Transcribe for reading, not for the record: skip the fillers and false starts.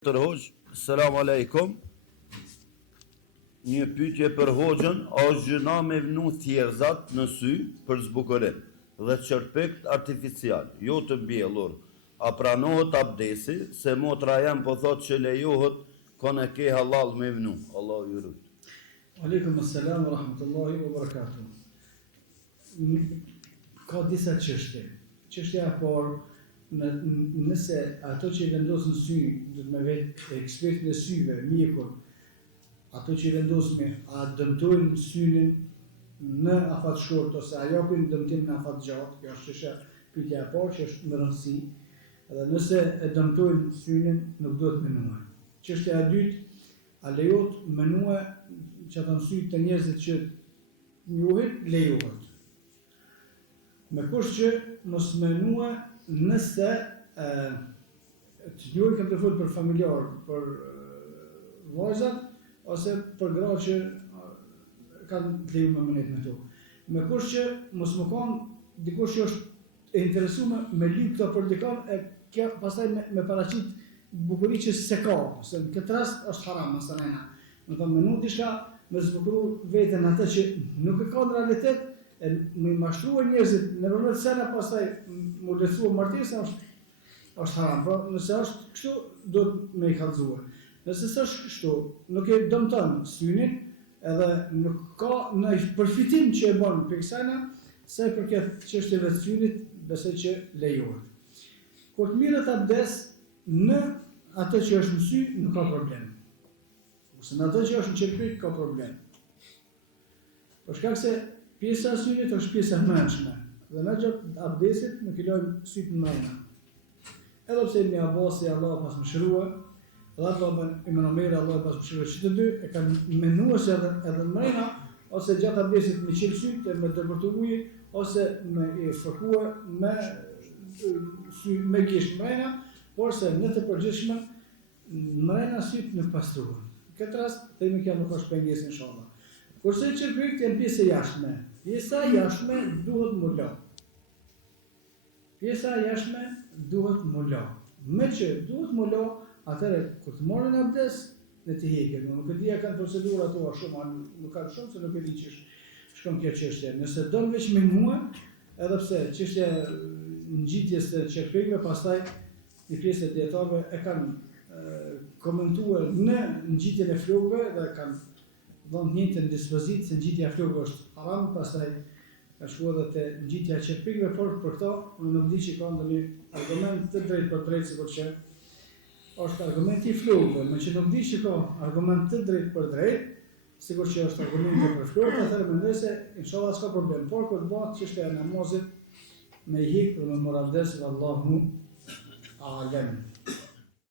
Hoxh, selam aleikum. Një pyetje për Hoxhën, a është gjëna me vnu thjerëzat në sy për zbukurim dhe çerpekt artificial, jo të mbjellur? A pranohet abdesi, se motra jam po thot që lejohet kon e ke halal me vnu? Allahu ju lut. Aleikum assalam wa rahmatullahi wa barakatuh. Ka disa çështje. Çështja e parë, nëse ato që i vendosën sy, do të me vetë ekspertin e syve, mjekun, ato që i vendosme, a dëmtojnë synin në afat shkurt, ose a japin dëmtim në afat gjatë, kjo është çështja pyetja e parë që është më rëndësi, edhe nëse e dëmtojnë synin, nuk do të menuar. Çështja e dytë, a lejohet menue që ato sy të njerëzit që njohin, lejohet. Me kusht që mos menue nëse të njohin kam të folë për familjar, për vajzat, ose për gra që kanë të leju me menet me to. Me kusht që mos më kanë dikush që është e interesume me lyp këto për dikan, e kjo pastaj me paraqit bukuri që se ka, se në këtë rast është haram, mësë të nejna. Në të menu dishka me zbukuru vetën atë që nuk e ka në realitet, me mashtruhe njerëzit në rëmët sena, pastaj më lecuo martesa është haram. Pra nëse është kështu, do të me i kallëzue. Nëse s'është kështu, nuk e dëmton synin, edhe nuk ka në përfitim që e bën për kësajna, se për këtë çështjeve të synit, besoj që lejohet. Kur të mirët abdes, në atë që është në sy, nuk ka problem. Ose në atë që është në qerpik, ka problem. Për shkak se pjesa e synit është pjesa e mbrëmshme, dhe në gjatë abdesit nuk i lojmë syt në mrena. Edhe pse Ibn Abbasi, Allah pas më shërua, dhe Ibn Omeri, Allah pas më shërua, që të dy e kanë menuar se edhe mrena, ose gjatë abdesit me qelë syt, me dëpërtu ujë, ose me e fërkua me gisht mrena, por se në të përgjithshme mrena syt nuk pastruhen. Në këtë rast, themi kjo nuk është pengesë inshallah. Kurse qerpikët janë pjesë e jashtme. Pjesa jashtme duhet më la. Pjesa jashtme duhet më la. Me që duhet më la, atëre kur të marrin abdes, në të hekën. Nuk e di a kanë procedura ato shumë, nuk kanë shumë, se nuk e di që shkon kjo çështje. Nëse do veç me mua, edhe pse çështja ngjitjes së qerpikëve, pastaj një pjesë e dietarëve e kanë komentuar në ngjitjen e flokëve dhe kanë dhënë njëjtën dispozit se ngjitja e flokëve është haram, pastaj ka shkuar edhe te ngjitja e qerpikëve, por për këto unë nuk di që ka ndonjë argument të drejtë për drejtë, sikur që është argumenti i flokëve, më që nuk di që ka argument të drejtë për drejtë, sikur që është argumenti për flokët, atëherë mendoj se inshallah s'ka problem, por kur të bëhet çështja e namazit me hik për me morabdes, vallahu a'lam.